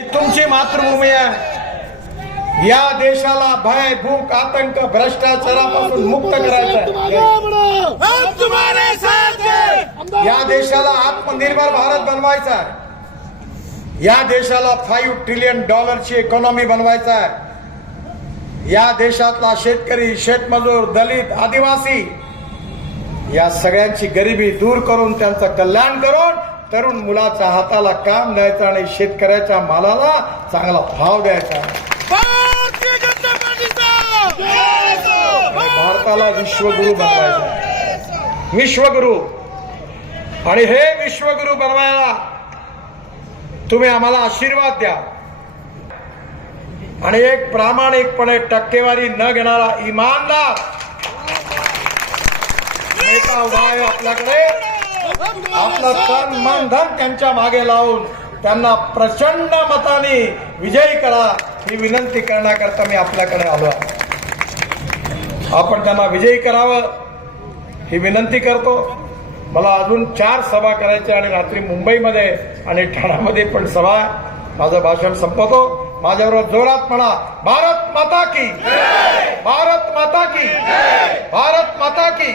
तुमची मातृभूमी आहे. या देशाला भय भूक आतंक भ्रष्टाचारापासून मुक्त करायचं आहे हम तुम्हारे साथ हैं। या देशाला आत्मनिर्भर भारत बनवायचा आहे या देशाला फाईव्ह ट्रिलियन डॉलरची इकॉनॉमी बनवायचा आहे या देशातला शेतकरी शेतमजूर दलित आदिवासी या सगळ्यांची गरिबी दूर करून त्यांचं कल्याण करून तरुण मुलाच्या हाताला काम द्यायचं आणि शेतकऱ्याच्या मालाला चांगला भाव द्यायचा. भारताला विश्वगुरु बनवायचा. विश्वगुरु. आणि हे विश्वगुरु बनवायला तुम्ही आम्हाला आशीर्वाद द्या. आणि एक प्रामाणिकपणे टक्केवारी न घेणारा इमानदार नेता उभा आहे आपल्याकडे. आपलं तन मन धन त्यांच्या मागे लावून त्यांना प्रचंड मताने विजयी करा ही विनंती करण्याकरता मी आपल्याकडे आलो आपण त्यांना विजयी करावं ही विनंती करतो. मला अजून चार सभा करायच्या आणि रात्री मुंबईमध्ये आणि ठाण्यामध्ये पण सभा. माझं भाषण संपवतो. माझ्याबरोबर जोरात म्हणा भारत माता की भारत माता की भारत माता की